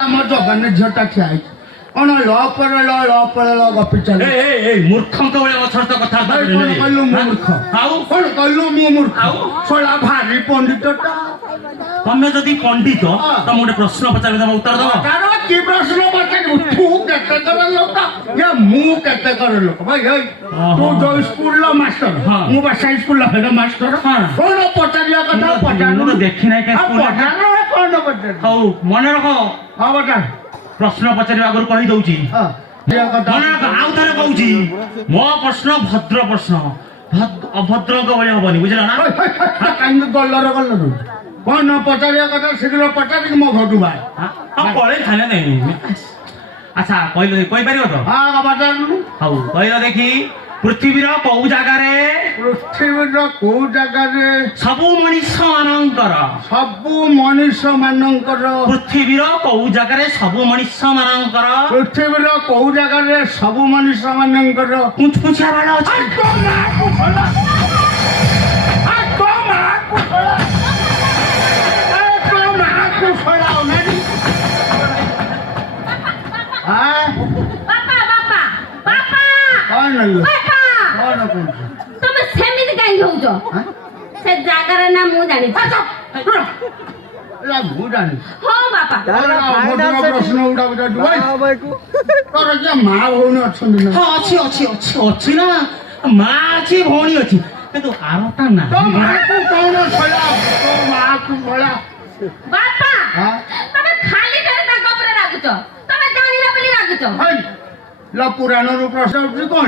আমার জগানের ঝিଅটা ଠିଆ ହେଇଛି କଣ ଗପି ଚାଲ ମୂର୍ଖଙ୍କ ଭଳିଆ ଅଥର୍ଥ କଥା କଣ କହିଲୁ ମୁଁ ମୂର୍ଖ ଆଉ କଣ କହିଲୁ ମୁଁ ମୂର୍ଖ ଶଳା ଭାରି ପଣ୍ଡିତଟା ତମେ ଯଦି ପଣ୍ଡିତ ତମେ ଗୋଟେ ପ୍ରଶ୍ନ ପଚାରିବେ ତମ ଉତ୍ତର ଦବ କି ପ୍ରଶ୍ନ ପଚାରିବୁ ତୁ କେତେ କର ଲୋକ ମୁଁ କେତେ କର ଲୋକ ଭାଇ ତୁ ଯୋଉ ସ୍କୁଲର ମାଷ୍ଟର ମୁଁ ବା ସେଇ ସ୍କୁଲର ହେଡ ମାଷ୍ଟର କଣ ପଚାରିବା କଥା ପଚାରୁ ଦେଖି ନାହିଁ କଣ ପଚାର ହଉ ମନେ ରଖ ହଁ ପଚାର ପ୍ରଶ୍ନ ପଚାରିବା ଆଗରୁ କହି ଦଉଛି ମନେ ରଖ ଆଉ ଥରେ କହୁଛି ମୋ ପ୍ରଶ୍ନ ଭଦ୍ର ପ୍ରଶ୍ନ ଅଭଦ୍ରଙ୍କ ଭଳି ହବନି ବୁଝିଲ ନା କାହିଁକି ଗଲର କଣ ପଚାରିବା କଥା ଶୀଘ୍ର ପଚାରିକି ମୋ ଘରକୁ ବାହାର ପଳେଇ ଖାଇଲେ ନାଇଁ ଆଚ୍ଛା କହିଲ କହିପାରିବ ତ ପଚାରିଲୁ ହଉ କହିଲ ଦେଖି ପୃଥିବୀର କୋଉ ଜାଗାରେ ସବୁ ମଣିଷ ମାନଙ୍କର ପୃଥିବୀର କୋଉ ଜାଗାରେ ସବୁ ମଣିଷ ମାନଙ୍କର ପୁଞ୍ଚପୁଞ୍ଚିଆ ବାଳ ଅଛି ତମେ ସେମିତି କାହିଁକି ହଉଛ ସେ ଜାଗାର ନା ମୁଁ ଜାଣିଛି ମୁଁ ଜାଣି ହଁ ବାପା ପ୍ରଶ୍ନ ଗୁଡା ତୋର କିଏ ମା ଭଉଣୀ ଅଛନ୍ତି ନା ହଁ ଅଛି ଅଛି ଅଛି ଅଛି ନା ମା ଅଛି ଭଉଣୀ ଅଛି କିନ୍ତୁ ଆରଟା ନା ତୋ ମାକୁ କଣ ଶଳା ତୋ ମାକୁ ଭଳା ବାପା ତମେ ଖାଲି ଟାରେ ତାଙ୍କ ଉପରେ ରାଗୁଛ ତମେ ଜାଣିନ ବୋଲି ରାଗୁଛ ପୁରାଣରୁ ପ୍ରଶ୍ନ ଉଠୁଛି କଣ